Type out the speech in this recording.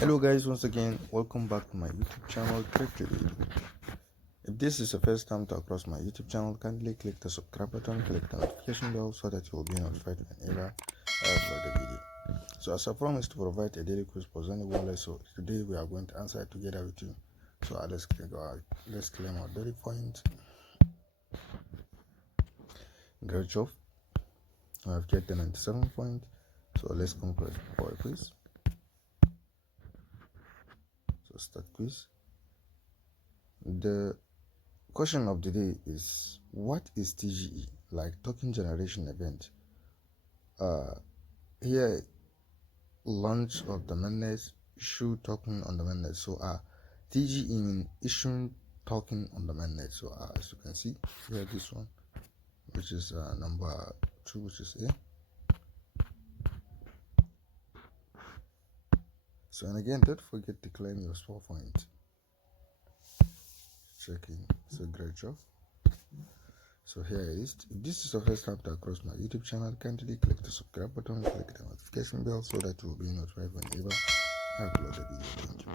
Hello guys, once again welcome back to my YouTube channel Crypto. If this is the first time to across my YouTube channel, kindly click the subscribe button, click the notification bell so that you will be notified whenever I upload a video. So as I promised to provide a daily quiz for any wallet, so today we are going to answer it together with you. So let's claim our daily point. Great job. I have get the 97 point. So let's conclude for a quiz. So start quiz. The question of the day is, what is TGE, like token generation event? Here, launch of the mainnet, issue token on the mainnet. So TGE mean issuing token on the mainnet. So as you can see here, this one, which is number 2, which is A. So, and again, don't forget to claim your small point. Checking. So great job. So here it is. If this is the first time to across my YouTube channel, kindly click the subscribe button, click the notification bell so that you will be notified whenever I upload a video. Thank you.